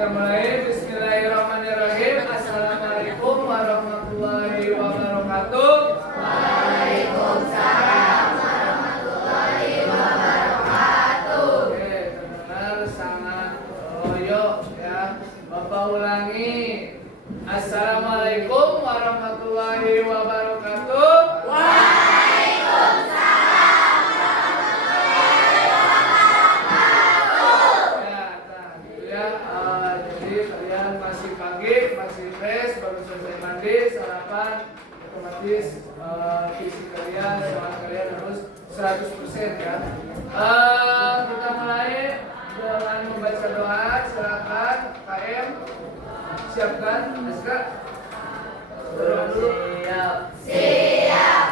Kita mulai. Bismillahirrahmanirrahim. Assalamualaikum warahmatullahi wabarakatuh. Waalaikumsalam warahmatullahi wabarakatuh. Oke, terdengar sangat loyo ya. Bapak ulangi. Assalamualaikum warahmatullahi wabarakatuh. Sarapan otomatis visi kalian, semangat kalian harus 100% ya. Kita mulai dengan membaca doa. Silakan KM, siapkan. Aska berdoa dulu. Siap.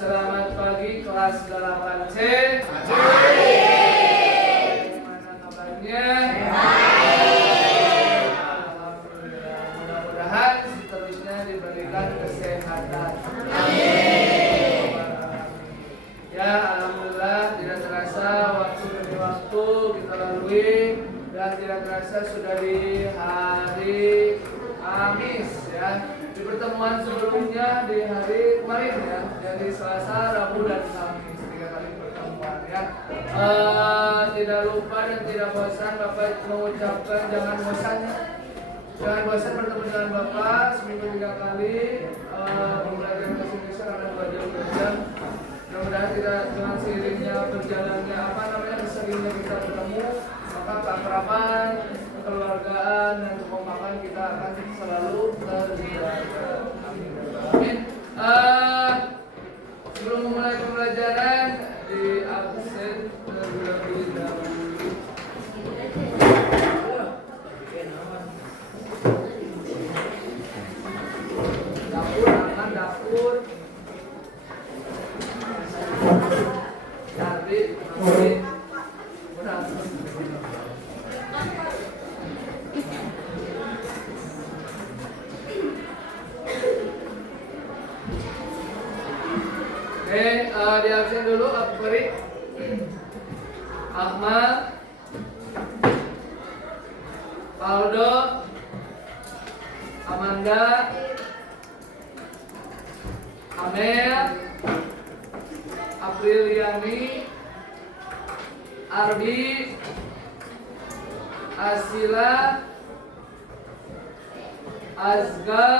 Selamat pagi kelas 8C. Gimana kabarnya? Alhamdulillah. Mudah-mudahan seterusnya diberikan kesehatan. Ya, alhamdulillah tidak terasa waktu demi waktu kita lalui dan tidak terasa sudah di hari Kamis ya. Di pertemuan sebelumnya di hari kemarin ya, dari Selasa, Rabu dan Kamis 3 kali pertemuan ya. Tidak lupa dan tidak bosan Bapak mengucapkan jangan bosan bertemu dengan Bapak seminggu 3 kali belajar bahasa Indonesia karena 2 jam berjam. Mudah-mudahan tidak dengan seiringnya berjalannya seringnya kita bertemu, maka keakraban, kekeluargaan dan kekompakan kita akan selalu terjaga. Amin. Sebelum memulai pembelajaran di absen terlebih dahulu. Dapur. Di absen dulu Abu Fari, Ahmad, Aldo, Amanda, Amel, Apriliani, Ardi, Asila, Azga,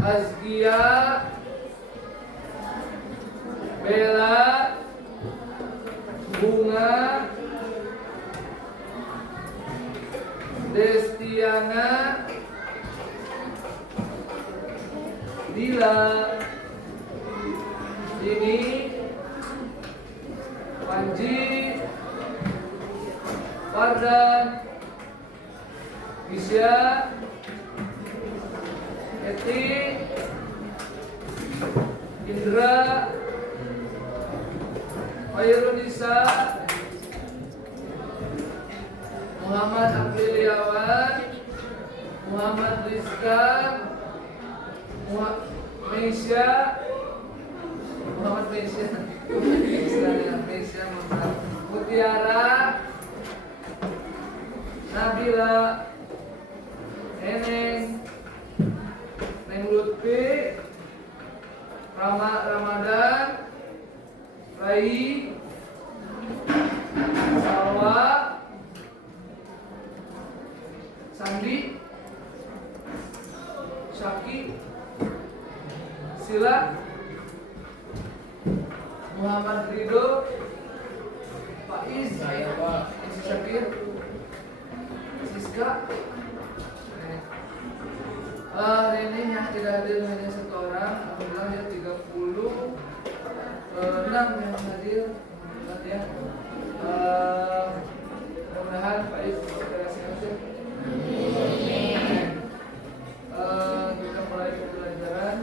Azgia, Bella, Bunga, Destiana, Dila, Dini, Panji, Fardan, Isya, Eti, Indra, Khairunisa, Muhammad Apriliawan, Muhammad Rizka, Meisya, Muhammad Meisya, Meisya, Mutiara, Nabila, Neneng, Neng Lutfi, Ramadan, Rai, Salwa, Sandi, Syaki, Sila, Muhammad Ridho, Faiz, Isi Syakir, Siska. Ini yang tidak hadir hanya satu orang, alhamdulillah ya 36 yang hadir, alhamdulillah ya. Mudah-mudahan Faiz segera sehat. Kita mulai pembelajaran.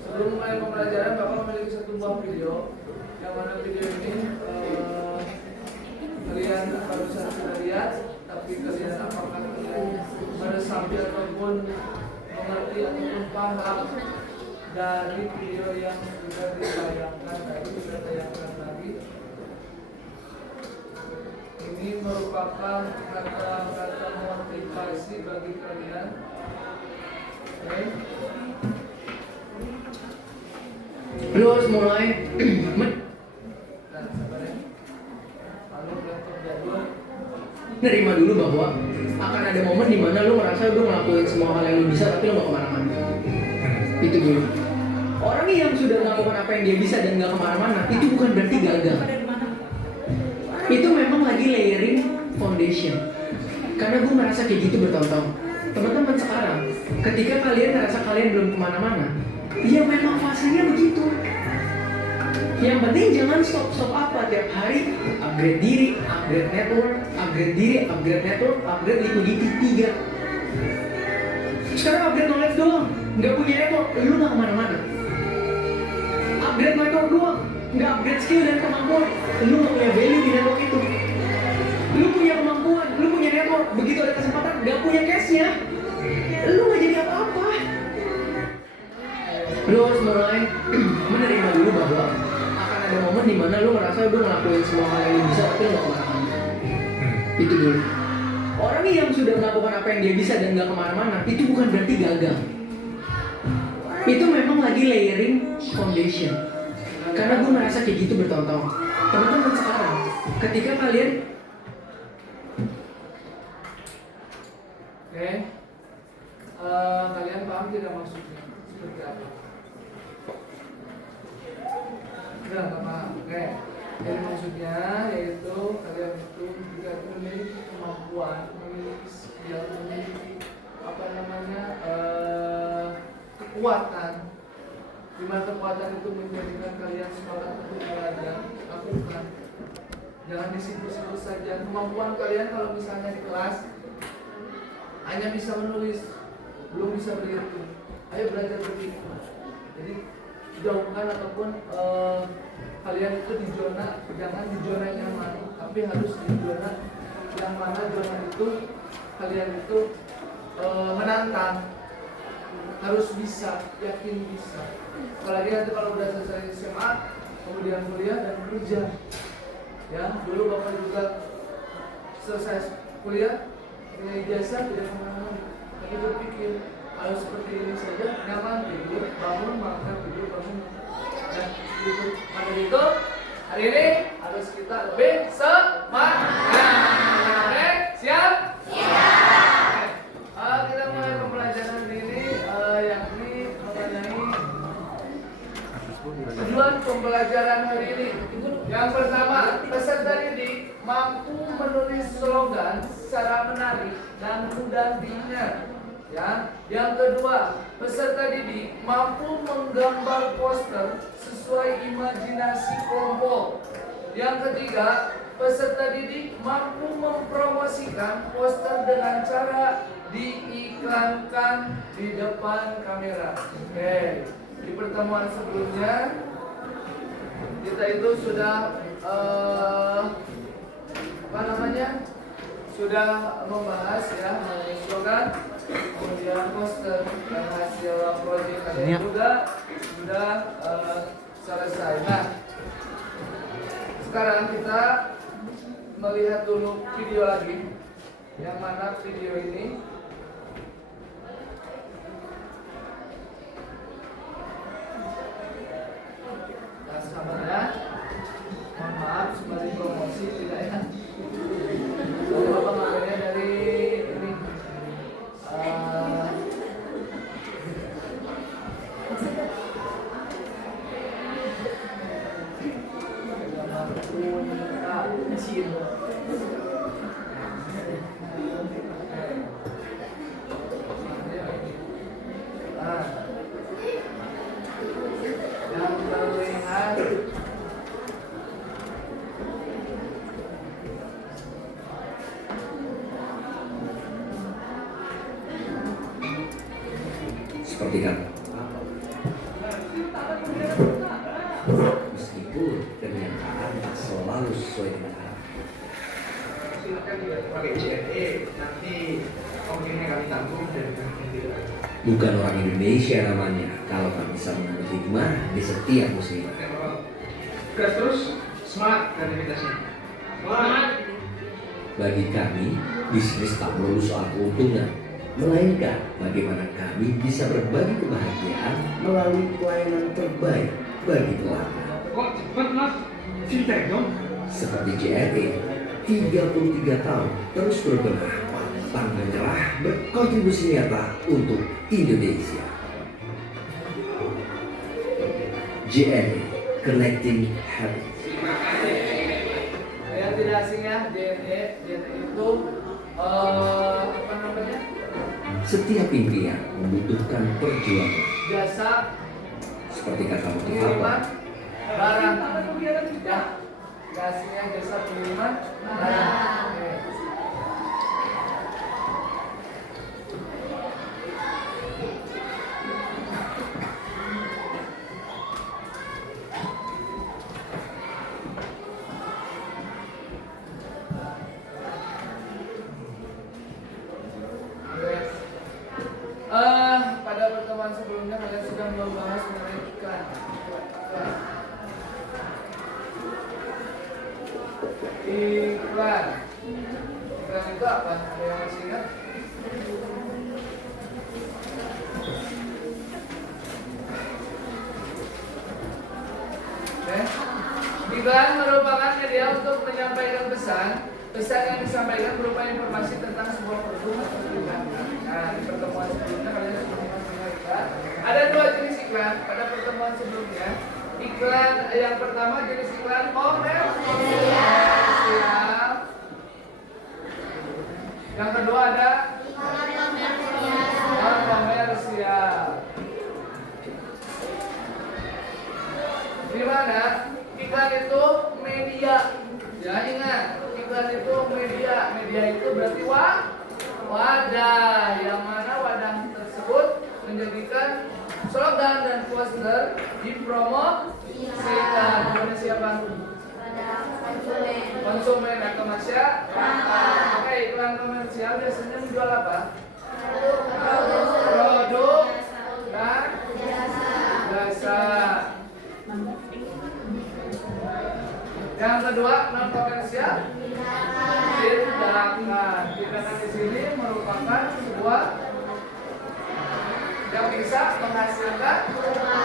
Sebelum mulai pembelajaran, Bapak memiliki satu buah video, yang mana video ini kalian barusan sudah lihat, tapi kalian apakah kalian meresapi ataupun mengerti ataupun paham dari video yang sudah ditayangkan tadi, sudah tayangkan tadi. Ini merupakan kata-kata motivasi bagi kalian. Oke. Lu harus mulai Dan sabar ya. Lalu laptop jadwal. nerima dulu bahwa akan ada momen di mana lu merasa lu ngelakuin semua hal yang lu bisa tapi lu gak kemana-mana. Itu dulu. Orang yang sudah melakukan apa yang dia bisa dan gak kemana-mana, itu bukan berarti gagal. Itu memang lagi layering foundation. Karena gue merasa kayak gitu bertahun-tahun. Teman-teman sekarang, ketika kalian merasa kalian belum kemana-mana, ya memang fasenya begitu. Yang penting jangan stop apa tiap hari upgrade diri, upgrade network, upgrade diri, upgrade network, upgrade liquidity 3. Sekarang upgrade knowledge doang, nggak punya network, lu nggak kemana-mana. Upgrade network doang, nggak upgrade skill dan kemampuan, lu nggak punya value di network itu. Lu punya kemampuan, lu punya network, begitu ada kesempatan, nggak punya cashnya, lu nggak jadi apa-apa. Lu harus mulai menerima dulu bahwa ada momen dimana lu merasa lu ngelakuin semua hal yang lu bisa tapi lu gak kemana-mana. Itu dulu. Orang yang sudah melakukan apa yang dia bisa dan gak kemana-mana, itu bukan berarti gagal. Itu memang lagi layering foundation. Karena gue merasa kayak gitu bertahun-tahun. Teman-teman sekarang, ketika kalian kalian paham tidak maksudnya seperti apa? Udah nggak paham? Oke. Jadi maksudnya yaitu kalian itu jika memiliki kemampuan, memiliki skill, memiliki kekuatan, di mana kekuatan itu menjadikan kalian semangat untuk belajar, lakukan. Jangan disitu-situ saja. Kemampuan kalian kalau misalnya di kelas hanya bisa menulis, belum bisa berhitung. Ayo belajar berhitung. Jadi jauhkan ataupun kalian itu di zona, jangan di zona yang nyaman, tapi harus di zona yang mana zona itu kalian itu menantang. harus bisa, yakin bisa. Apalagi nanti kalau udah selesai SMA, kemudian kuliah dan kerja. Ya, dulu Bapak juga selesai kuliah punya ijazah tidak kemana-mana, tapi berpikir kalau seperti ini saja nyaman, tidur bangun makan, tidur bangun makan. Nah, itu maka itu hari ini harus kita lebih semangat. Oke, siap? Siap. Kita mulai pembelajaran ini yakni mengenai tujuan pembelajaran hari ini. Yang pertama, peserta didik mampu menulis slogan secara menarik dan mudah diingat. Ya. Yang kedua, peserta didik mampu menggambar poster sesuai imajinasi kelompok. Yang ketiga, peserta didik mampu mempromosikan poster dengan cara diiklankan di depan kamera. Oke, di pertemuan sebelumnya kita itu sudah sudah membahas ya mengenai slogan, kemudian poster dan hasil proyek kalian juga sudah selesai. Nah, sekarang kita melihat dulu video lagi, yang mana video ini sabar ya. Mohon maaf sembari promosi tidak ya. Soalnya Bapak ngambilnya dari ini mesin. Yang terlihat seperti kan, meskipun kenyataan tak selalu sesuai dengan harapan. Silakan juga pakai JNE, nanti ongkirnya kami tanggung dan Bukan orang Indonesia namanya kalau tak bisa mengambil hikmah di setiap musibah. gas terus, semangat kreativitasnya. Semangat. Bagi kami, bisnis tak melulu soal keuntungan, melainkan bagaimana kami bisa berbagi kebahagiaan melalui pelayanan terbaik bagi pelanggan. Kok cepet mas? Cerita dong. Seperti JNE, 33 tahun terus berbenah, pantang menyerah, berkontribusi nyata untuk Indonesia. JNE, Connecting Habits. yang tidak asing ya, JNE itu apa namanya? Setiap impian membutuhkan perjuangan. Jasa Seperti kata pengiriman motivator, barang ya, gasnya jasa pengiriman barang. Oke. Pada pertemuan sebelumnya kalian sudah membahas mengenai iklan. Iklan itu apa? Ada yang masih ingat? Oke. Iklan merupakan media untuk menyampaikan pesan. Pesan yang disampaikan berupa informasi tentang sebuah produk atau tindakan. Nah, di pertemuan sebelumnya kalian sudah mengenal iklan. Ada dua jenis iklan pada pertemuan sebelumnya. Iklan yang pertama jenis iklan komersial. Yang kedua ada iklan komersial. Di mana iklan itu media. Ya ingat, iklan itu media. Media itu berarti wadah, yang mana wadah tersebut menjadikan slogan dan poster dipromosikan kepada siapa? Konsumen atau masyarakat. Oke, iklan komersial biasanya menjual apa? Produk menghasilkan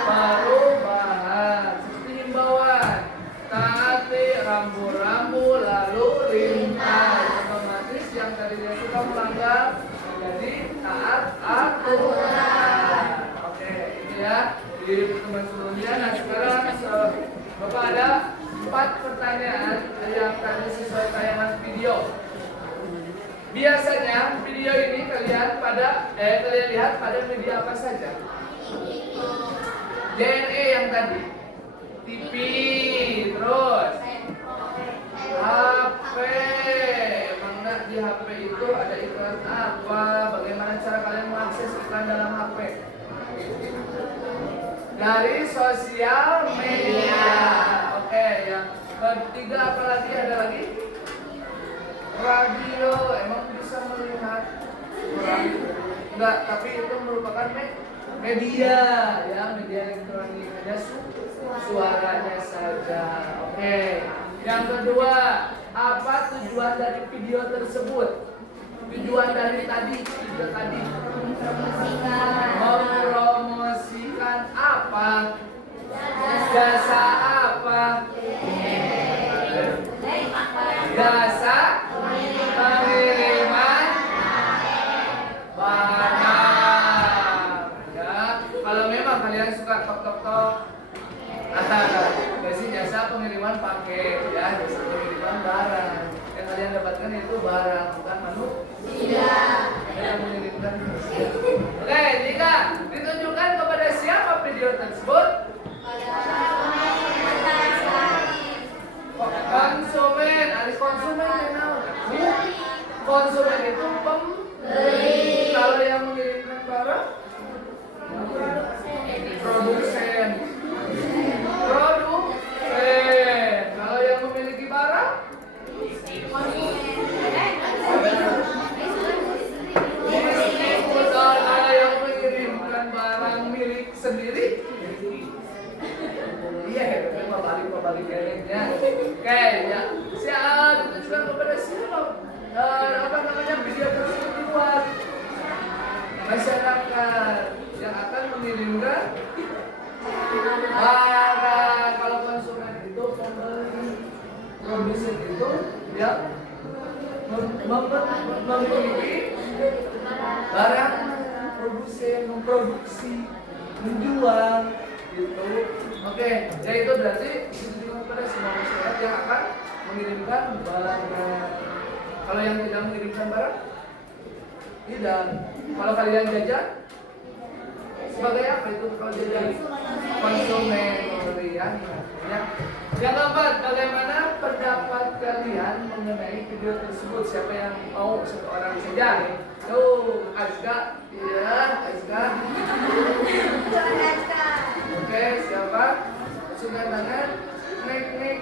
perubahan. Seperti himbauan, taati rambu-rambu lalu lintas. Otomatis yang tadinya suka melanggar menjadi taat aturan. Oke, ini ya di pertemuan sebelumnya. Nah sekarang Bapak ada 4 pertanyaan yang tadi sesuai tayangan video. Biasanya video ini kalian lihat pada media apa saja? JNE yang tadi, TV, terus HP. Emang nggak di HP itu ada iklan apa? Bagaimana cara kalian mengakses iklan dalam HP? Dari sosial media. Oke, yang ketiga apa lagi? Ada lagi? Radio. Emang bisa melihat radio? Enggak, tapi itu merupakan media, ya, media elektronik. Ada suaranya saja. Oke. Yang kedua, apa tujuan dari video tersebut? Tujuan dari video tadi mempromosikan apa? Jasa apa? Jasa pengiriman barang. Ya, kalau memang kalian suka tok. Jadi jasa pengiriman paket, ya, jasa pengiriman barang. Yang kalian dapatkan itu barang, bukan manusia. Yang mengirimkan. Oke, jika ditunjukkan kepada siapa video tersebut? Konsumen. Ada konsumen yang tahu. Konsumen itu pembeli. Kalau yang mengirimkan barang, produsen. Kalau yang memiliki barang, distributor. Kalau yang mengirimkan barang milik sendiri, iya, memang balik kayaknya. Oke, ya. Siapa ditujukan kepada siapa? Video tersebut dibuat masyarakat yang akan mengirimkan barang. Kalau konsumen itu pembeli, produsen itu yang memiliki barang, produsen memproduksi, menjual, gitu. Oke, ya itu berarti ditujukan kepada semua masyarakat yang akan mengirimkan barang. Kalau yang tidak mengirimkan barang, tidak. Kalau kalian jajan, sebagai apa itu kalau jajan? Konsumen, pembelian. Ya. Yang keempat, bagaimana pendapat kalian mengenai video tersebut? Siapa yang mau? Satu orang saja. Tuh, Azka. Iya, Azka. Oke, siapa? Acungkan tangan. Nek.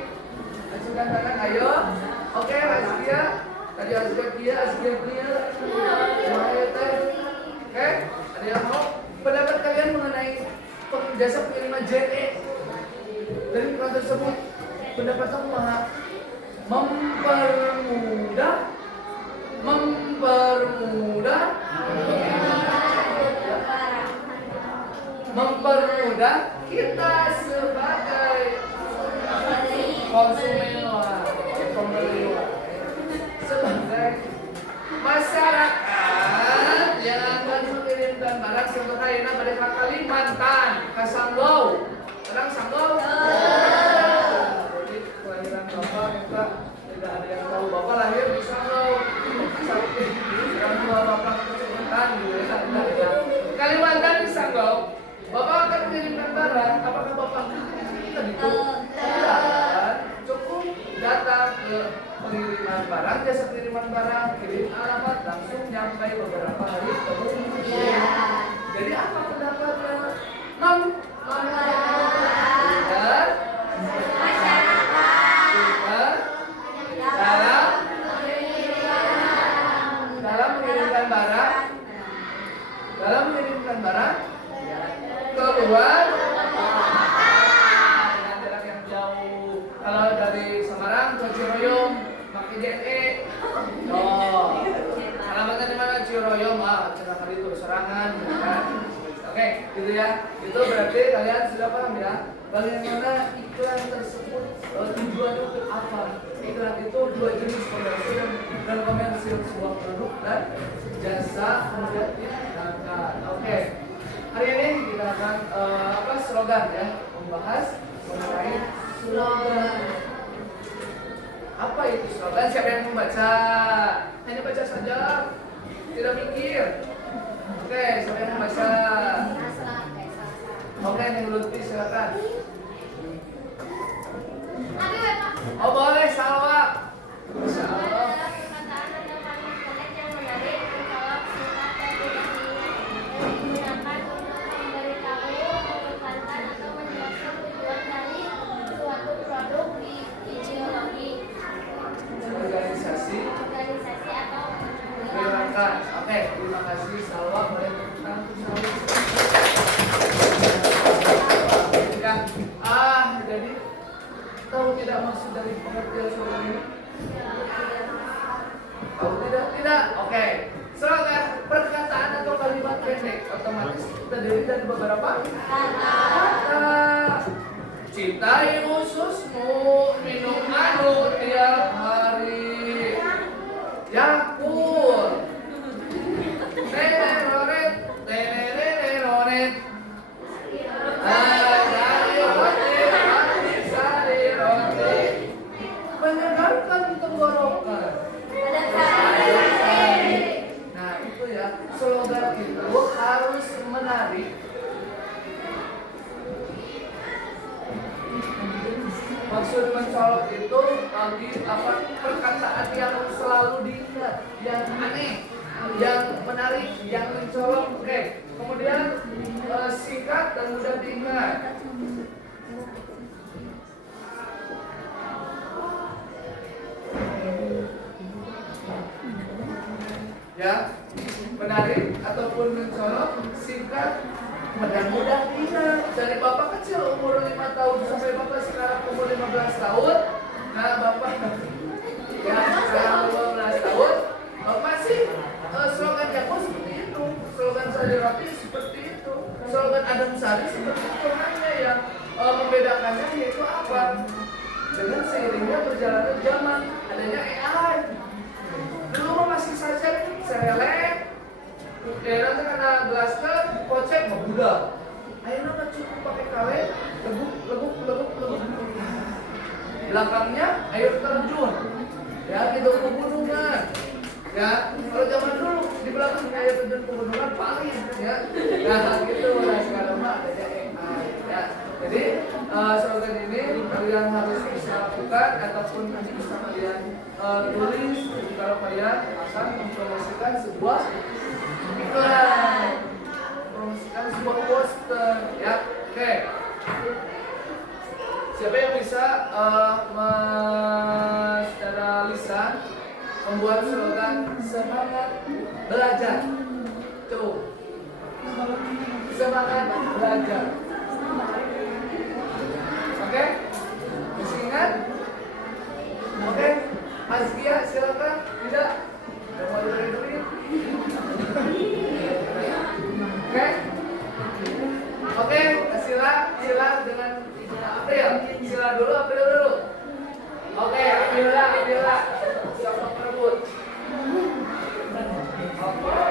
Acungkan tangan, ayo. Oke, Azkia. Tadi Azkia. Oke, ada yang mau? Pendapat kalian mengenai jasa pengiriman JNE dari iklan tersebut? Pendapat kamu mempermudah kita sebagai konsumen, pembeli, sebagai masyarakat yang akan mengirimkan barang. Contoh kayaknya pada Kalimantan, Sanggau. Orang Sanggau. Jadi kelahiran Bapak kita tidak ada yang tahu. Bapak lahir di Sanggau. Sampai orang tua Bapak kesulitan gitu ya. Kalimantan di Sanggau. Bapak akan mengirimkan barang. Apakah Bapak kita itu? Tidak. Cukup datang ke pengiriman barang, jasa pengiriman barang, kirim alamat, langsung nyampai beberapa hari kemudian. Jadi apa pendapatnya? Dalam mengirimkan barang keluar dengan jarak yang jauh. Kalau dari Semarang ke Ciroyom pakai JNE. Alamatnya di mana? Ciroyom, cerah kali itu serangan. Oke, gitu ya. Itu berarti kalian sudah paham ya. Bagaimana iklan tersebut tujuannya untuk apa? Iklan itu dua jenis, komersil dan komersil, sebuah produk dan jasa kemudian iklankan. Oke. Hari ini kita akan slogan ya, membahas mengenai slogan. Apa itu slogan? Siapa yang membaca? Hanya baca saja, tidak mikir. Oke, siapa yang membaca? Oke, yang Lutfi silakan. Oh boleh, Salwa. Masya Allah. Organisasi atau gerakan. Oke, terima kasih Salwa. Boleh bertanya jadi tahu tidak maksud dari pengertian slogan ini? Tahu tidak? Tidak. Oke. Slogan perkataan atau kalimat pendek otomatis terdiri dari beberapa kata. Cintai ususmu, minum anu tiap hari. Yakult. Teneroret, teneroret. Menyegarkan tenggorokan. Nah itu ya, slogan itu harus menarik. Maksud mencolok itu perkataan yang selalu diingat, yang aneh, yang menarik, yang mencolok. Oke. Kemudian singkat dan mudah diingat. Ya, menarik ataupun mencolok, singkat dan mudah diingat. Dari bapak kecil umur 5 tahun sampai bapak sekarang umur 15 tahun. Nah bapak ya sekarang 15 tahun masih slogan Jago seperti itu, slogan Sari Roti seperti itu, slogan Adam Sari seperti itu. Hanya yang membedakannya yaitu apa? Dengan seiringnya berjalannya zaman, adanya AI. Dulu masih saja selek, daerah karena gelaskan, kocek, ngebudak. Akhirnya nggak cukup pakai kale, leguk. Belakangnya air terjun, ya gitu pegunungan. Ya, kalau zaman dulu di belakang air terjun pegunungan paling, ya. Nah gitu, nah sekarang mah adanya AI. Ya. Jadi slogan ini kalian harus bisa lakukan ataupun nanti bisa kalian tulis kalau kalian akan mempromosikan sebuah iklan, promosikan sebuah poster, ya. Oke. Siapa yang bisa secara lisan membuat slogan semangat belajar? Coba. Semangat belajar. Oke? Masih ingat? Oke? Azkia silakan. Tidak? Udah mau dengerin? Oke? Oke, sila dengan April. Sila dulu, April dulu. Oke, April. Siapa perebut? Oke.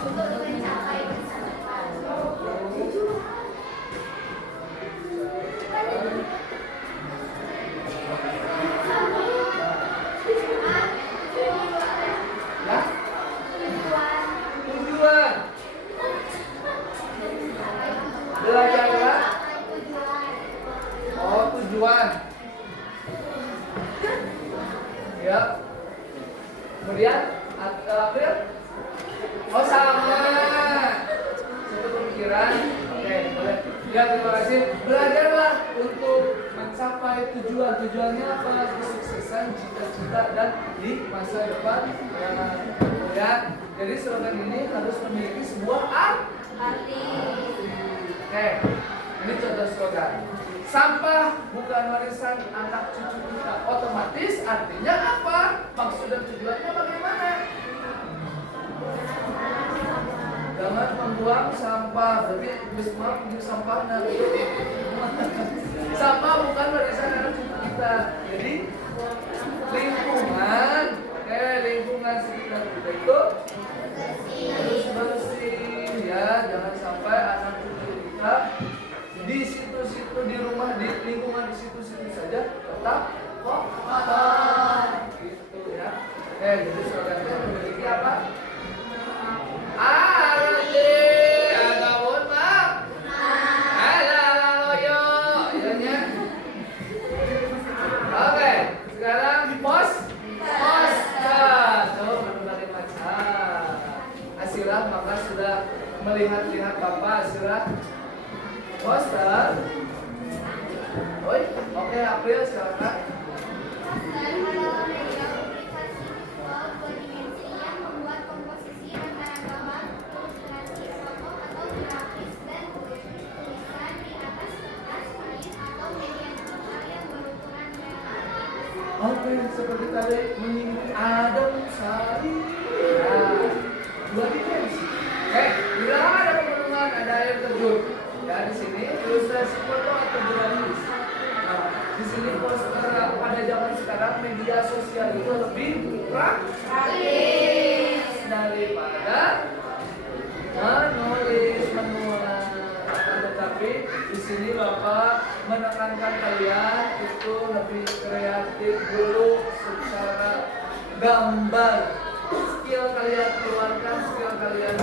Untuk mencapai masa depan. Tujuan. Belajarlah. Oh, tujuan. Ya. Kemudian April. Oh, sama. Satu pemikiran. Oke, boleh. Ya, terima kasih. Belajarlah untuk mencapai tujuan. Tujuannya apa? Kesuksesan, cita-cita dan di masa depan. Ya. Jadi slogan ini harus memiliki sebuah arti. Oke, ini contoh slogan. Sampah bukan warisan anak cucu kita. Otomatis artinya apa? Maksud dan tujuannya bagaimana? membuang sampah, berarti geus maaf geus sampahna. Sampah bukan warisan anak cucu kita. Jadi lingkungan, lingkungan sekitar kita itu harus bersih ya, jangan sampai anak cucu kita di situ-situ di rumah di lingkungan di situ-situ saja tetap kotor gitu ya. Jadi slogannya memiliki apa? Arti agawon mak. Ala loyo, ya nya. Oke, sekarang poster. Coba berbagai macam. Asilah maka sudah melihat-lihat Bapak Asilah poster. Oi, oke April silakan. Poster adalah media aplikasi visual dua dimensi yang membuat komposisi antara gambar, ilustrasi, foto atau grafis dan tulisan di atas kertas, kain atau media digital yang berukuran relatif. Oke, seperti tadi menyinggung Adam Sari. Nah, dua dimensi. Di dalam ada pegunungan, ada air terjun. Ya, di sini ilustrasi foto atau grafis. Nah, di sini poster pada zaman sekarang media sosial itu lebih praktis daripada menulis. Tetapi di sini Bapak menekankan kalian itu lebih kreatif dulu secara gambar. Skill kalian keluarkan, skill kalian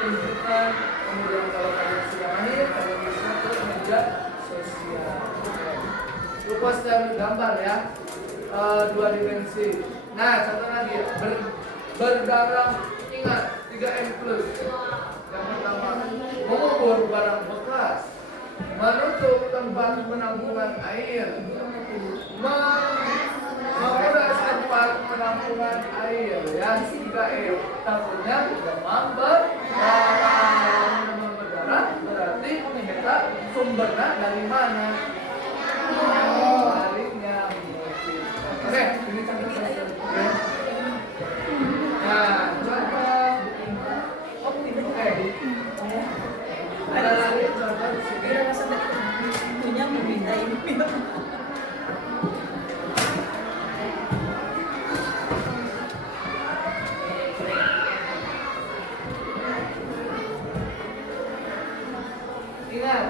tunjukkan. Kemudian kalau kalian sudah mahir, kalian bisa ke media sosial. Itu poster gambar ya, dua dimensi. Nah, contoh lagi berdagang, ingat 3M plus. Yang pertama, mengubur barang bekas, menutup tempat penampungan air, menguras tempat penampungan air. Ya, 3M. Takutnya demam berdarah. Demam berdarah berarti kita sumbernya dari mana? Dari nyamuk. Oke, ini contoh poster. Nah, contoh. Ada lagi contoh di sini. Punya meminta ini. Ingat,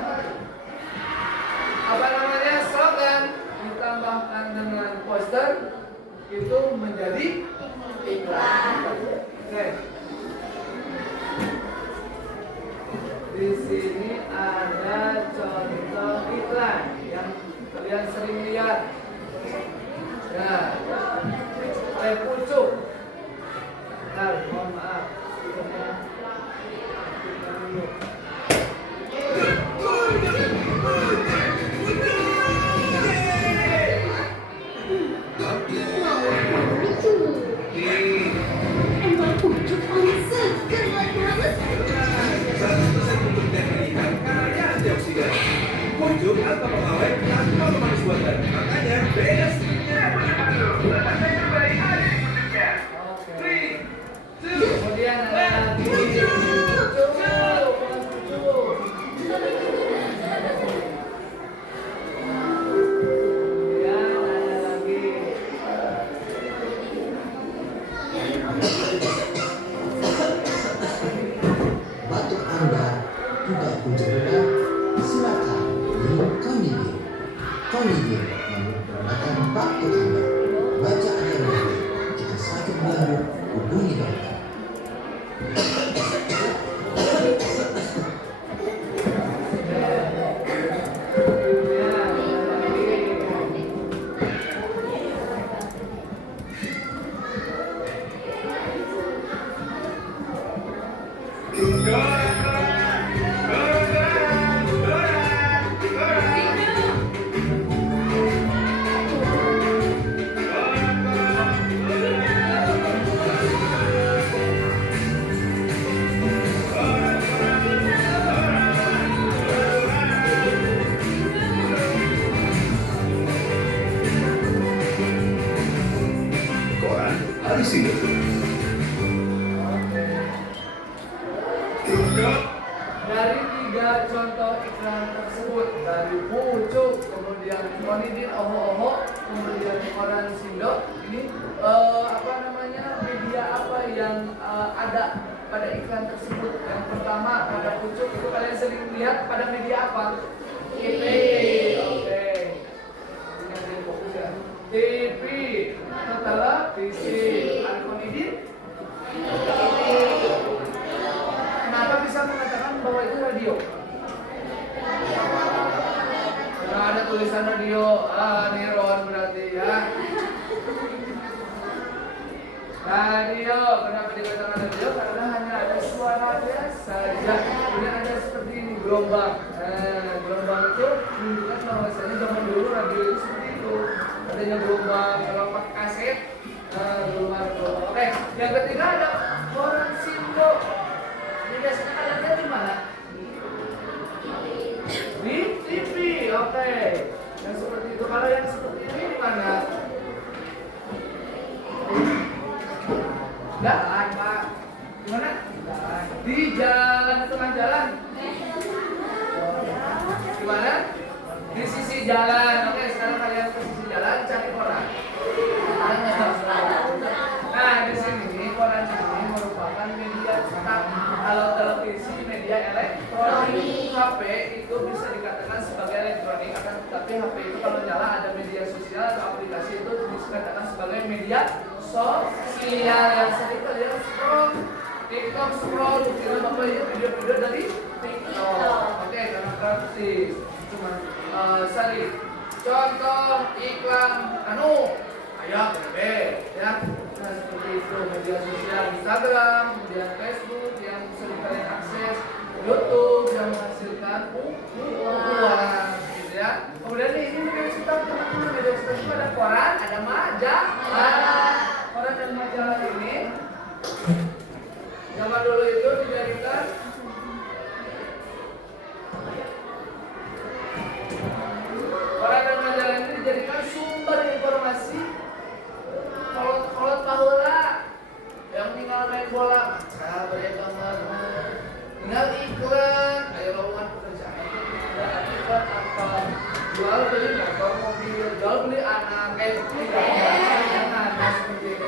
apa namanya, slogan ditambahkan dengan poster itu menjadi iklan. Oke. Di sini ada contoh iklan yang kalian sering lihat. Nah, teh pucuk. Nah, mohon maaf. Emang pucuk paling seger banget. Pucuk atau pengawet tanpa pemanis buatan, makanya beda sedikitnya. Kemudian ada lagi pucuk. Kemudian ada lagi Batuk Anda tidak kunjung silakan minum Konigin. Konigin menyempurnakan batuk Anda. Baca ayat ini. Jika sakit batuk, hubungi dokter. Koran hari sini. contoh iklan tersebut dari Pucuk, kemudian Konidin, Oho-Oho, kemudian Koran Sindo. Ini media apa yang ada pada iklan tersebut? Yang pertama pada Pucuk itu kalian sering lihat pada media apa? TV. Oke. Ini fokus ya. TV. Setelah PC. Al-Konidin. Kenapa bisa mengatakan bahwa itu radio? Karena ada tulisan radio. Neron berarti ya. Radio, kenapa dikatakan radio? Karena hanya ada suaranya saja. Kemudian ada seperti ini gelombang. Gelombang itu menunjukkan bahwasanya zaman dulu radio itu seperti itu. Adanya gelombang, kalau pakai kaset, gelombang. Oke, yang ketiga ada koran Sindo. Ini biasanya kalian lihat di mana? Di TV. Oke. Yang seperti itu. Kalau yang seperti ini di mana? Jalan, Pak. Gimana? Di jalan, tengah jalan. Gimana? Di sisi jalan. Oke, sekarang kalian ke sisi jalan cari koran. Nah, di sini koran ini merupakan media cetak. Kalau televisi media elektronik, HP itu bisa dikatakan sebagai elektronik, akan tetapi HP itu kalau nyala ada media sosial atau aplikasi itu bisa dikatakan sebagai media sosial yang sering kalian scroll TikTok, scroll film apa itu video-video dari TikTok. Oke, karena praktis cuma sari contoh iklan ayo bebe ya. Nah, seperti itu media sosial Instagram, kemudian Facebook yang sering kalian akses, YouTube yang menghasilkan uang gitu ya. Kemudian ini media sosial teman-teman, media sosial itu ada koran, ada majalah. Koran dan majalah ini zaman dulu itu dijadikan koran dan majalah ini dijadikan sumber informasi. Kalau paula yang tinggal main bola, sabar banget. Tinggal iklan, ayo lowongan pekerjaan. Ada iklan apa? Jual beli motor, mobil, jual beli anak, jangan seperti itu.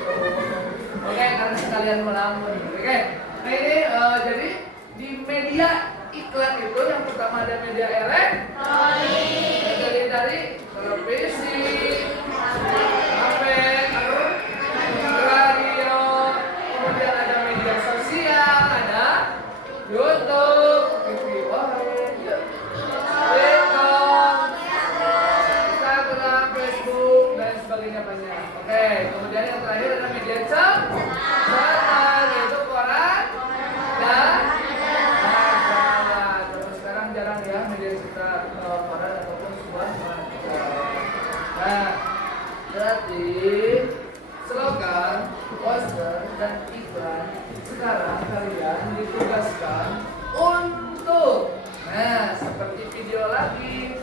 Oke, karena sekalian melamun. Oke, nah ini jadi di media iklan itu yang pertama ada media elektronik, jadi dari televisi, HP, radio, kemudian ada media sosial, ada YouTube, TV, TikTok, Instagram, Facebook, dan sebagainya banyak. Oke, kemudian yang terakhir ada media cetak, yaitu koran dan majalah. Terus sekarang jarang ya media cetak koran ataupun sebuah majalah. Nah, berarti slogan, poster, dan iklan sekarang kalian ditugaskan untuk seperti video lagi.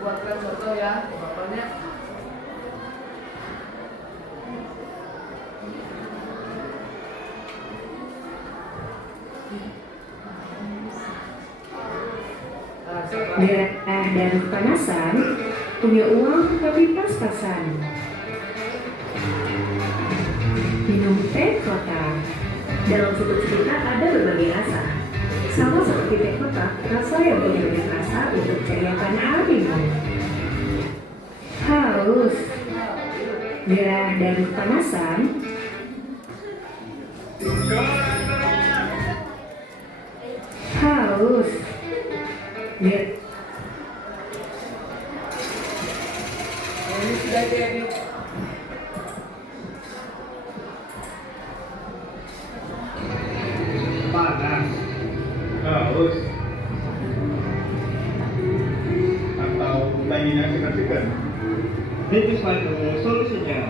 Buatkan contoh ya, bapaknya. Daerah dan kepanasan, punya uang tapi pas-pasan. Minum teh kotak. Dalam satu cerita ada berbagai rasa. Sama seperti teh kotak, rasa yang punya banyak rasa untuk ceriakan harimu. Haus. Daerah dan kepanasan. Haus. Ini sudah jadi. Panas, haus, atau lagi yang segan-segan. Ini suatu solusinya.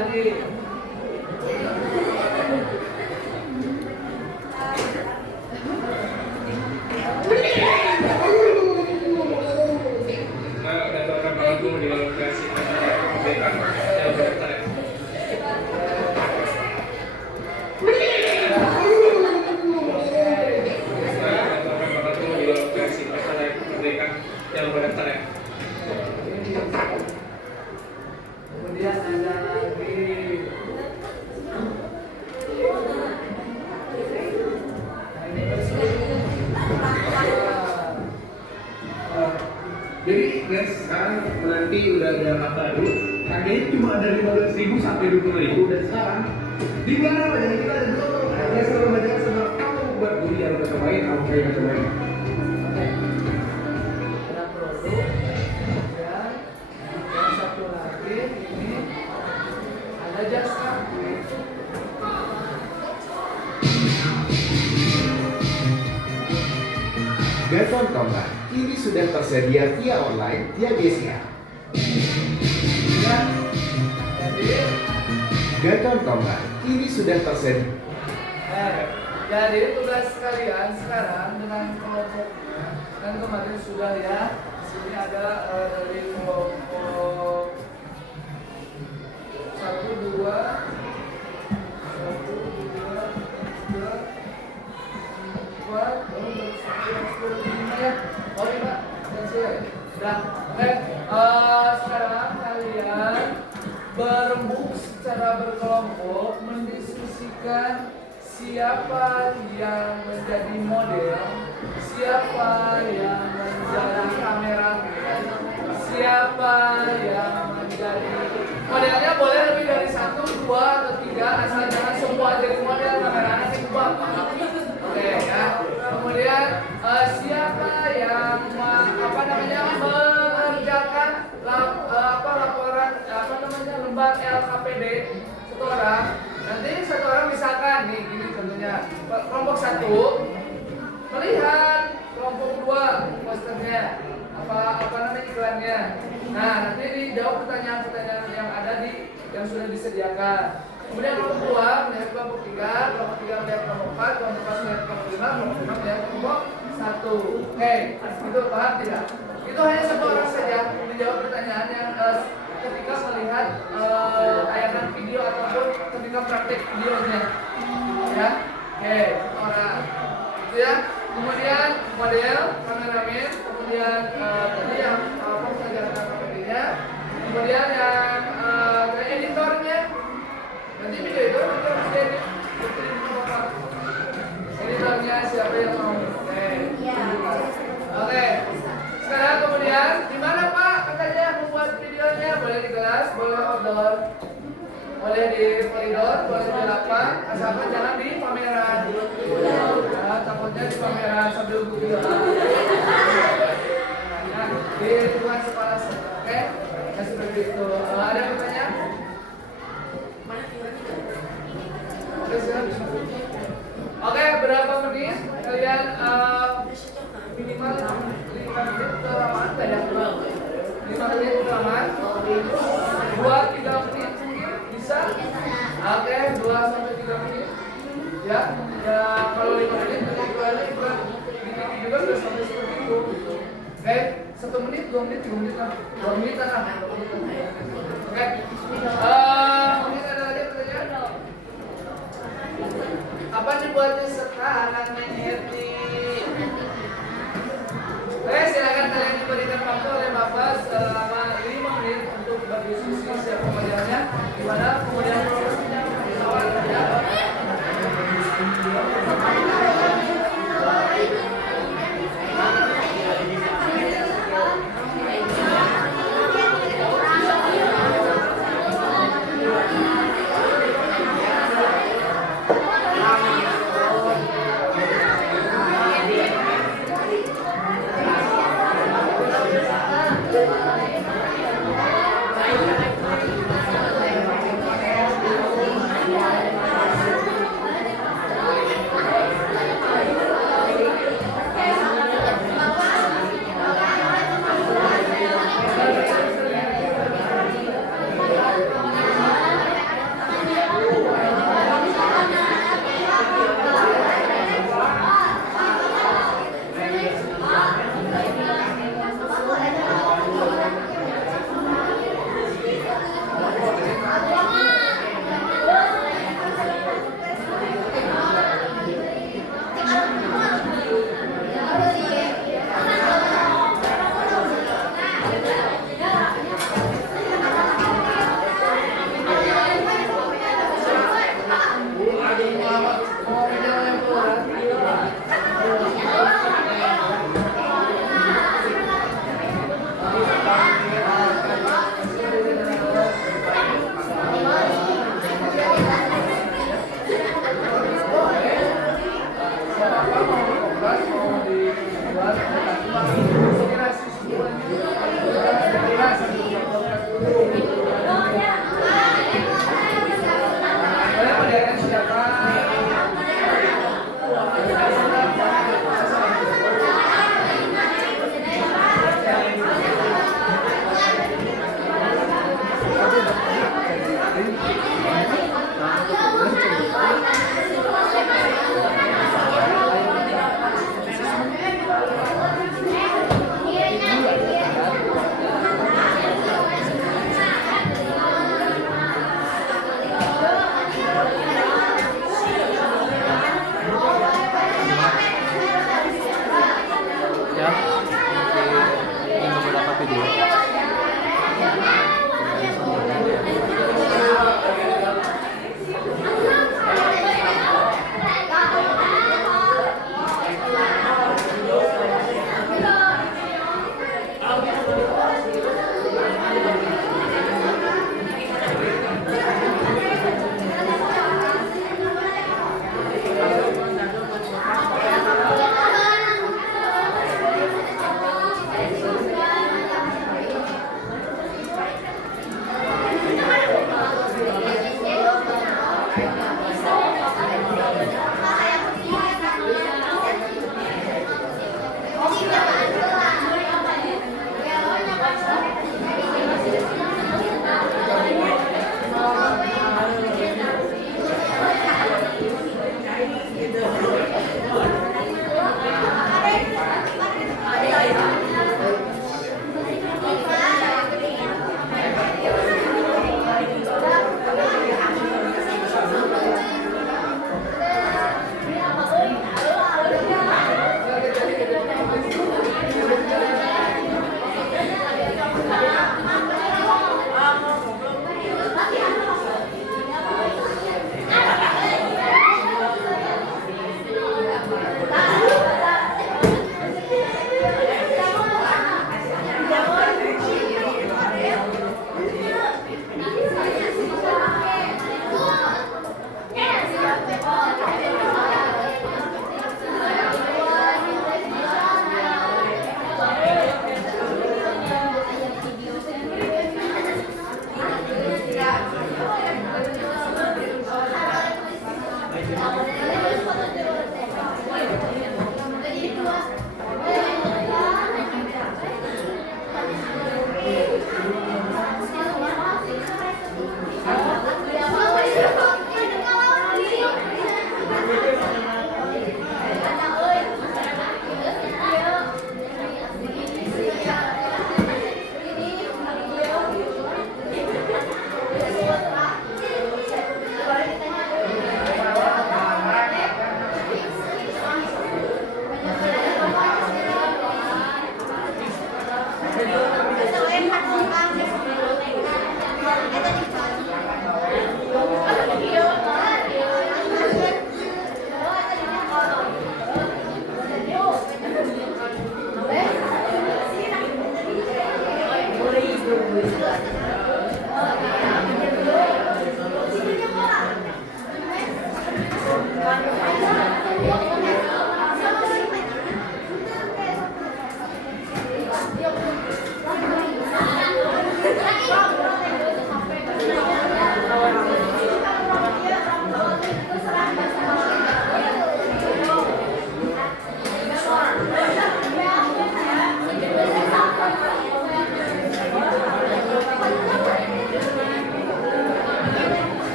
lagi. Dan orang mengaku di lokasi kemerdekaan yang berdasar ya. Dan orang mengaku di lokasi kemerdekaan yang berdasar ya. Kemudian ada lagi. Jadi guys, sekarang nanti udah ada map baru. Harganya cuma ada 15.000 sampai 20.000 dan sekarang di bulan Ramadan kita ada dulu. Harga sama baca sama kamu buat beli yang udah cobain, kamu kayak cobain. Ada produk. Kemudian yang satu lagi ini ada jasa. Beton Tomba kini sudah tersedia via online via Gesia. Ya. Jadi Beton Tomba kini sudah tersedia. jadi tugas kalian sekarang dengan kelompoknya kan kemarin sudah ya. Di sini ada dari kelompok 1, 2, 4, ya. Oh iya, dan sudah. Sudah. Oke. Sekarang kalian berembuk secara berkelompok mendiskusikan siapa yang menjadi model, siapa yang menjadi kameramen, siapa yang menjadi modelnya boleh lebih dari 1, 2, atau 3 asal jangan semua jadi model kameranya semua. Oke ya. Kemudian siapa yang mengerjakan laporan lembar LKPD satu orang. Nanti satu orang misalkan nih gini contohnya kelompok 1 melihat kelompok 2 posternya iklannya. Nah nanti dijawab pertanyaan-pertanyaan yang ada yang sudah disediakan. Kemudian kelompok 2 melihat kelompok 3, kelompok 3 melihat kelompok 4, kelompok 4 melihat kelompok 5, kelompok 5 melihat kelompok 1. Oke, itu paham tidak? Itu hanya satu orang saja menjawab pertanyaan yang ketika melihat tayangan video ataupun ketika praktek videonya. Ya, oke, satu orang. Itu ya. Kemudian model, kameramen, kemudian tadi yang pengajaran KPD-nya, kemudian yang editornya. Nanti video itu harus diedit. Editornya siapa yang mau? Oke. Sekarang kemudian di mana Pak katanya membuat videonya? Boleh di kelas, boleh outdoor, boleh di koridor, boleh di lapang, asalkan jangan di pameran. Ya, takutnya di pameran sambil video. Nah, di lingkungan sekolah, oke? Ya seperti itu. Ada pertanyaan? Oke, silakan. Oke, berapa menit kalian minimal 5 menit kelamaan tidak ya? 5 menit kelamaan 2-3 menit mungkin bisa? Oke, 2-3 menit ya kalau 5 menit nanti juga udah sampai seperti itu. Oke, 1 menit, 2 menit, 3 menit lah 2 menit lah. Oke, mungkin ada lagi pertanyaan? Apa dibuatnya sekarang Herdi? Oke, silakan kalian diberikan waktu oleh Bapak selama 5 menit untuk berdiskusi siapa modelnya, gimana kemudian prosesnya, awal ya.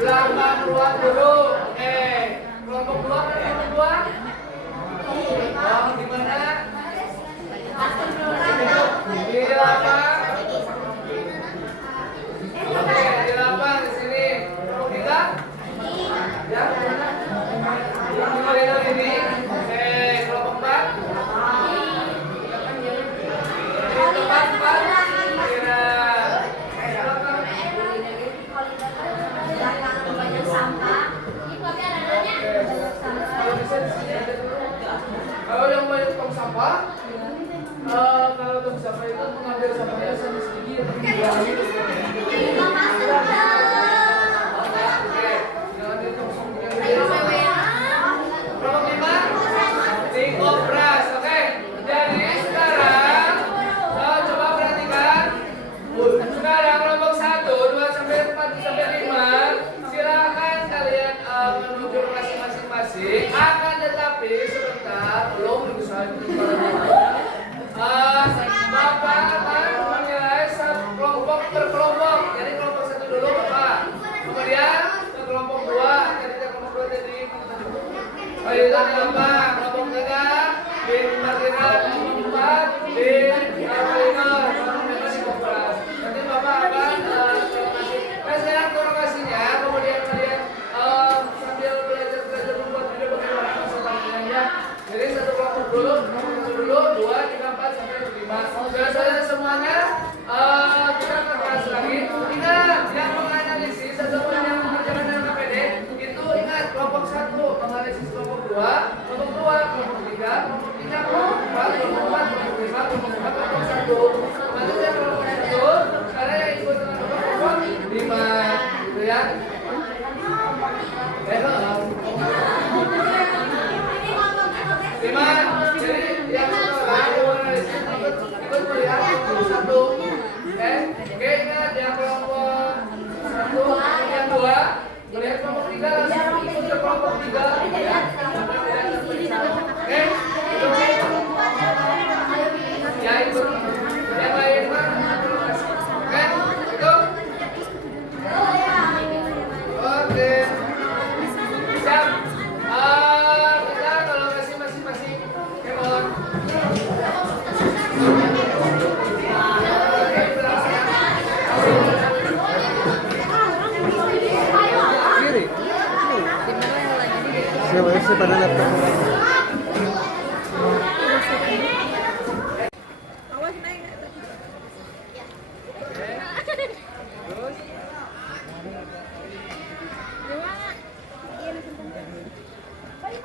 belakang ruang dulu. Oke. Kelompok 2 mana kelompok 2? Oh, di mana? Di lapang. Oke, di lapang di sini. Kelompok 3? Ya, di mana? Di koridor ini. Oke, kelompok 4? Di tempat 4? Kira. Kalau bisa di sini ada dulu. Kalau yang banyak tong sampah, kalau tong sampah itu mengambil sampahnya sama sedikit. Oke, jangan ada tong sampah yang gede. Kelompok 5, di kopras. Oke, jadi sekarang coba perhatikan. Sekarang kelompok 1, 2 sampai 4 sampai 5, silakan kalian menuju lokasi masing-masing. Akan tetapi sebentar belum diusahakan Bapak akan menilai kelompok per kelompok. Jadi kelompok 1 dulu Bapak. Kemudian ke kelompok 2. Jadi kelompok 2 tadi. Oh itu di lapang. Kelompok 3 di parkiran. Kelompok 4 di koridor. Kelompok 5 di kopras. Nanti Bapak akan lokasi. Nah sekarang ke lokasinya. Kemudian kalian sambil belajar membuat video bagaimana konsultasinya. Jadi satu kelompok dulu, 2, 3, 4 sampai 5. Saudara-saudara semuanya, kita akan bahas lagi. Ingat, yang menganalisis ataupun yang mengerjakan dengan KPD itu ingat kelompok 1 menganalisis kelompok 2, kelompok 2, kelompok 3, kelompok 3, kelompok 4, kelompok 4, kelompok 5, kelompok 5, kelompok 1. Maksudnya kelompok 1 karena yang ikut dengan kelompok 5, gitu ya. Jadi yang sekarang menganalisis ikut melihat kelompok 1. Oke, ingat yang kelompok 1, yang 2 melihat kelompok 3 langsung ikut ke kelompok 3. Oke, ya ikut yang lain mah. Oke, itu. Oke, siap. Kita kalau kasih masing-masing. Kemon. Siapa sih pada laptop?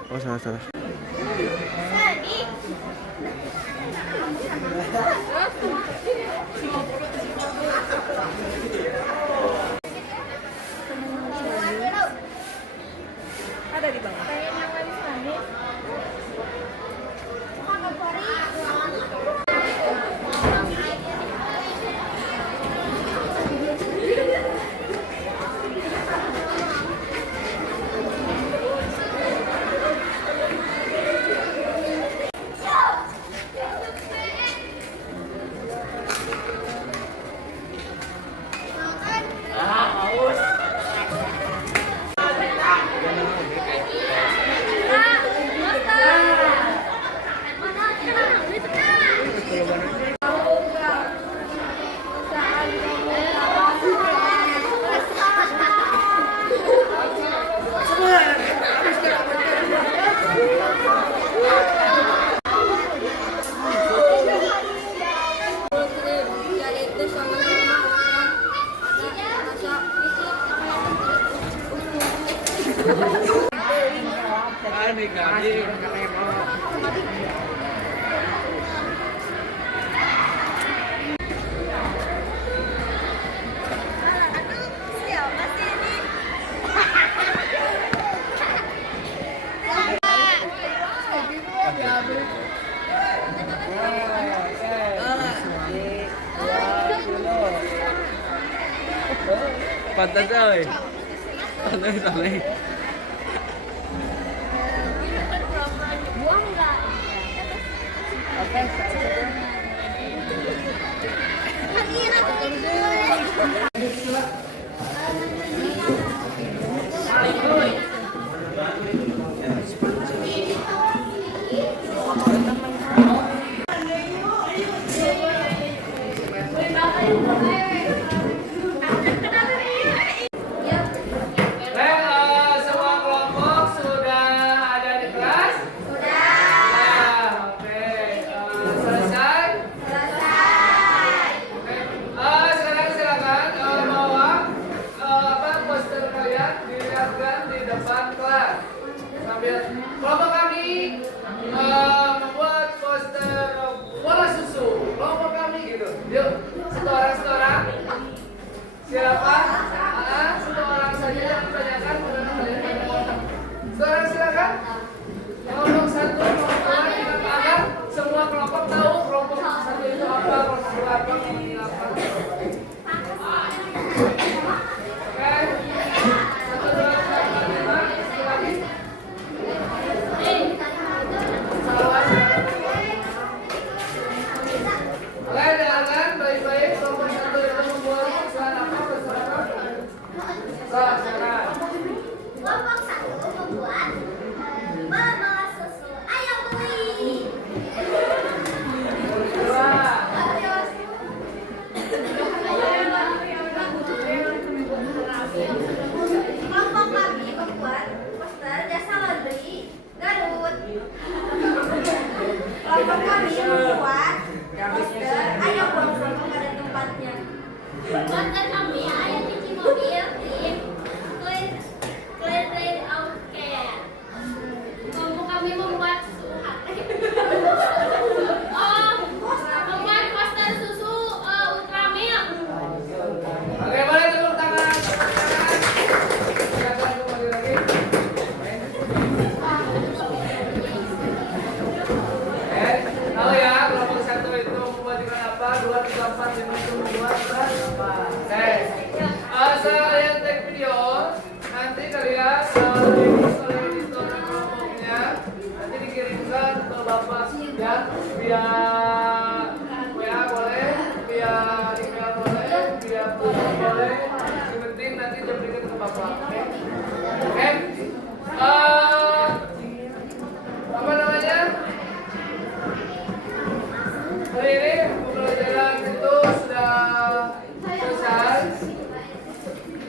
Oh salah. Ada di bawah. Pantas ơi. Pantas. Sa, silakan. Kelompok 1 membuat bola susu. Ayo beli. Dua. Kelompok kami membuat poster jasa laundry Garut. Kelompok kami membuat poster ayo buang sampah pada tempatnya. Poster kami ayo cuci mobil clean out care. Kelompok kami membuat susu membuat poster susu Ultramilk. Oke, boleh tepuk tangan. Silakan kembali lagi. Tahu ya, kelompok 1 itu membuat ikan apa, 2, 3, 4, 5 itu membuat ikan apa. Oke. Saya take video. Nanti kalian diurus oleh editor kelompoknya. Nanti dikirimkan ke Bapak ya, via WA boleh, via email boleh, via phone boleh. Yang penting nanti jam berikut ke Bapak. Oke? Oke? Apa namanya? Hari ini pembelajaran itu sudah selesai.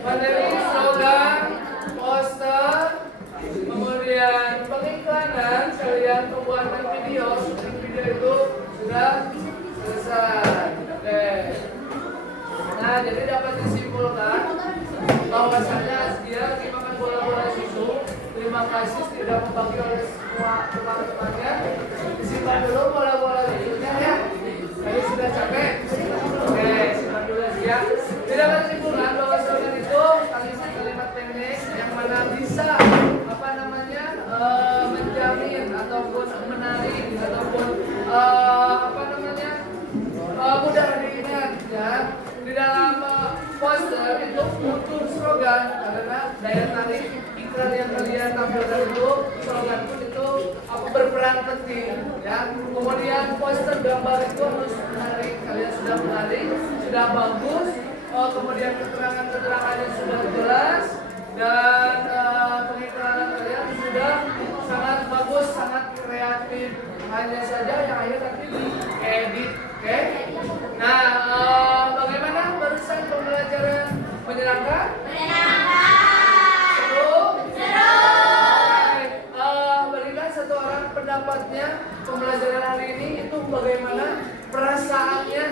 Materi slogan, poster, kemudian pengiklanan, kalian pembuatan video, syuting video itu sudah selesai. Oke. Nah, jadi dapat disimpulkan bahwasanya dia lagi makan bola-bola susu. Terima kasih tidak membagi oleh semua teman-temannya. Disimpan dulu bola-bola susunya ya. Tadi sudah capek. Oke, simpan dulu ya. Tidak akan disimpulkan bahwa slogan itu kalimat-kalimat pendek yang mana bisa apa namanya menjamin ataupun menarik ataupun apa namanya mudah diingat ya. Di dalam poster itu butuh slogan karena daya tarik iklan yang kalian tampilkan itu slogan pun itu berperan penting ya. Kemudian poster gambar itu harus menarik, kalian sudah menarik, sudah bagus. Kemudian keterangan-keterangannya sudah jelas dan pengiklanan kalian sudah sangat bagus, sangat kreatif. Hanya saja yang akhir nanti diedit, oke? Nah, bagaimana barusan pembelajaran menyenangkan? Seru? Berikan satu orang pendapatnya pembelajaran hari ini itu bagaimana perasaannya?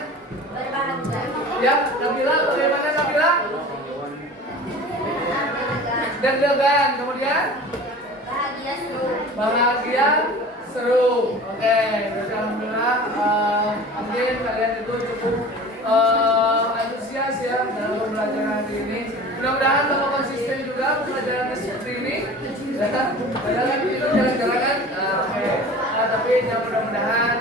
Ya, Nabila, bagaimana Nabila? Deg-degan, kemudian? Bahagia, seru. Oke, berarti alhamdulillah, mungkin kalian itu cukup antusias ya dalam pembelajaran hari ini. Mudah-mudahan Bapak konsisten juga pembelajarannya seperti ini. Ya, padahal itu jalan-jalan kan? Oke. Tapi ya mudah-mudahan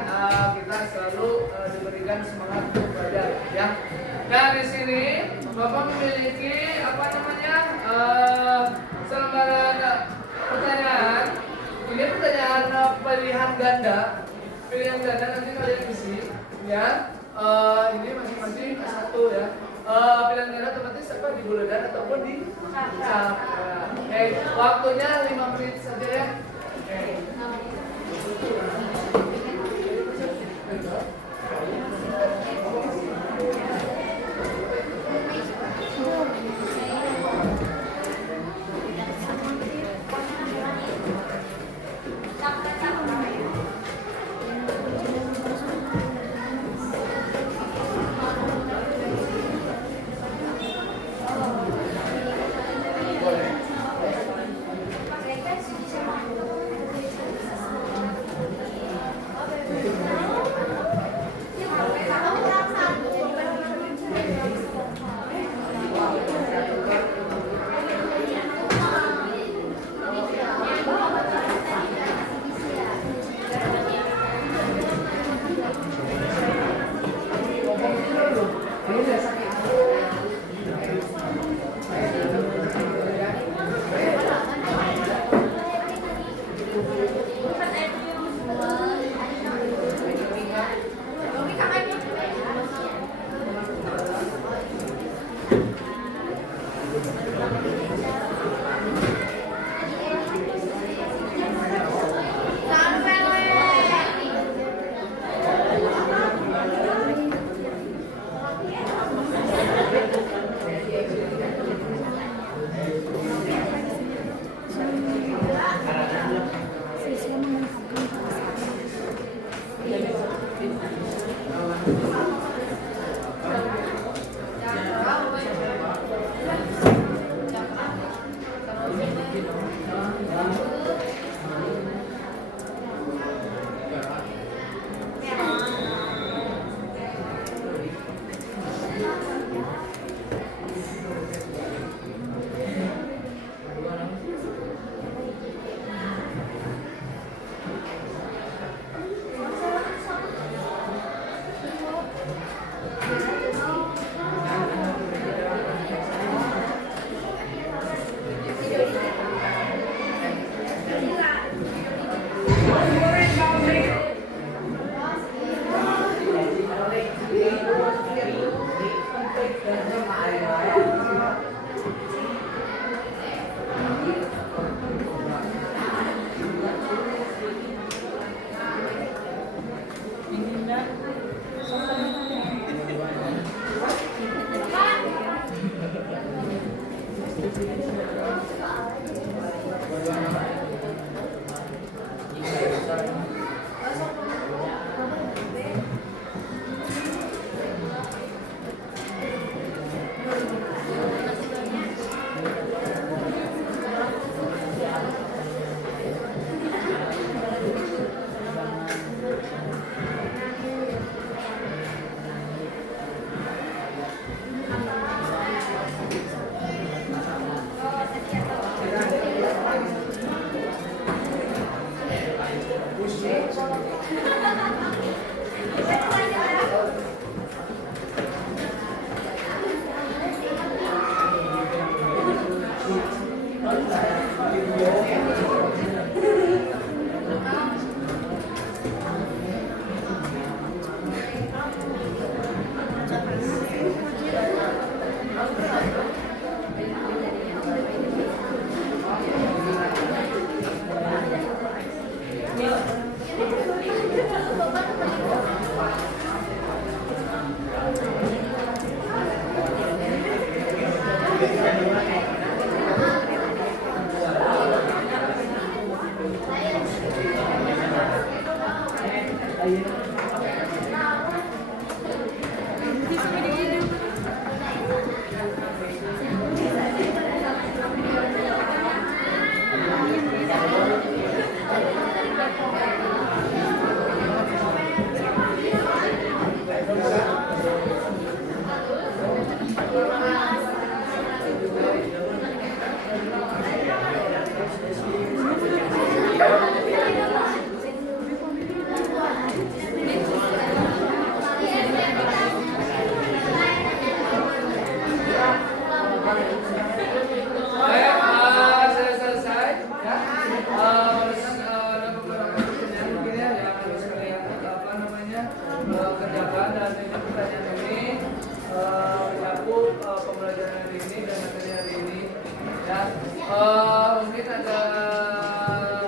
kita selalu diberikan semangat untuk belajar ya. Dan di sini Bapak memiliki apa namanya selembaran pertanyaan. Ini pertanyaan pilihan ganda. Pilihan ganda nanti kalian isi ya. Ini masing-masing satu ya. Pilihan ganda otomatis apa di buledan ataupun di cap. Oke, waktunya 5 menit saja ya. Oke. Boleh. kerjakan dan ini pertanyaan ini menyapu pembelajaran hari ini dan materi hari ini ya. Mungkin ada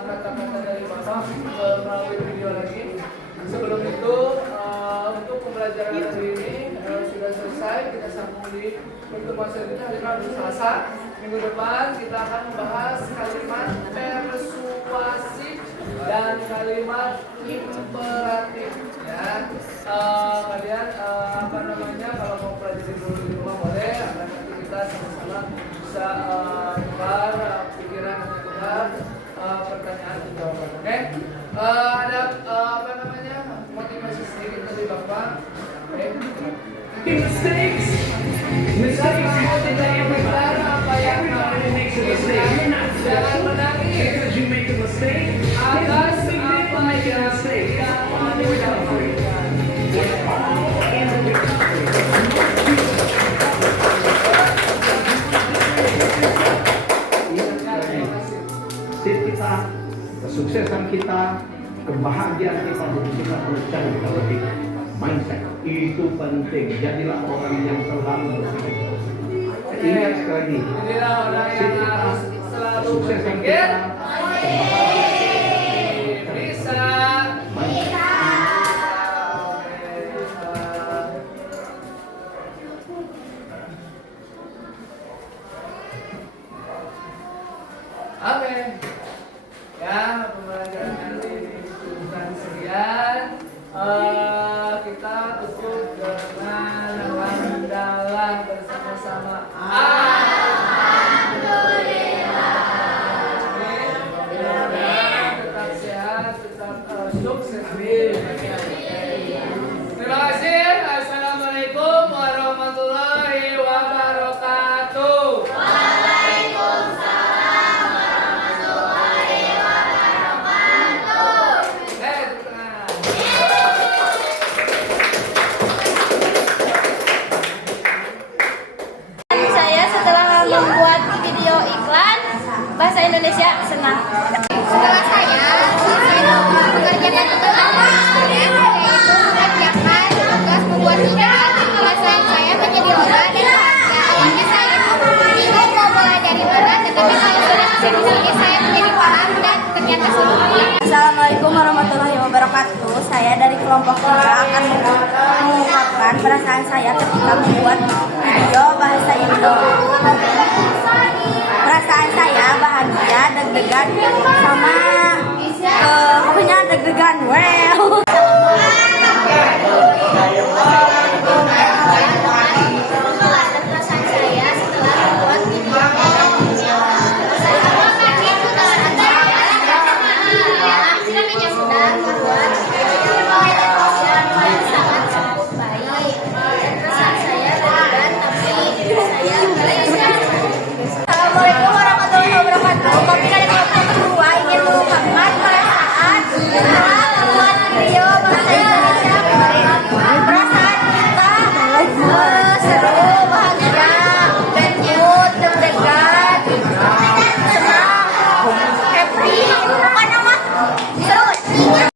kata-kata dari Bapak melalui video lagi. Sebelum itu untuk pembelajaran hari ini sudah selesai, kita sambung di pertemuan selanjutnya hari Rabu Selasa. Minggu depan kita akan membahas kalimat persuasif dan kalimat imperatif ya. Kalian kalau mau pelajari dulu di rumah boleh, akan nanti kita sama-sama bisa tukar pikiran dan tukar pertanyaan dan jawaban. Oke? Ada motivasi sedikit dari Bapak. Oke? Mistakes motivate everybody. Everybody makes a mistake. You're not special because you make a mistake. Atas apa yang mistake. It's all in the recovery. It's all in the recovery. Sip kita, kesuksesan kita, kebahagiaan kita kita harus cari lebih mindset itu penting. Jadilah orang yang selalu berpikir. Ingat sekali lagi, Jadilah orang yang harus selalu kesuksesan berpikir kita, bisa. Oke. Ya, pembelajaran hari ini cukupkan sekian. Kita tutup dengan hamdalah bersama-sama. Mudah-mudahan tetap sehat, tetap sukses. Terima kasih. Assalamualaikum warahmatullahi wabarakatuh. Saya setelah membuat video iklan bahasa Indonesia senang. Setelah saya mengerjakan tugas yaitu mengerjakan tugas membuat iklan, perasaan saya menjadi lega dan bahagia. Awalnya saya bingung mau mulai dari mana, tetapi kalau sudah kesini saya menjadi paham dan ternyata seru. Assalamualaikum warahmatullahi wabarakatuh. Saya dari kelompok 3 akan mengungkapkan perasaan saya ketika membuat video bahasa Indonesia.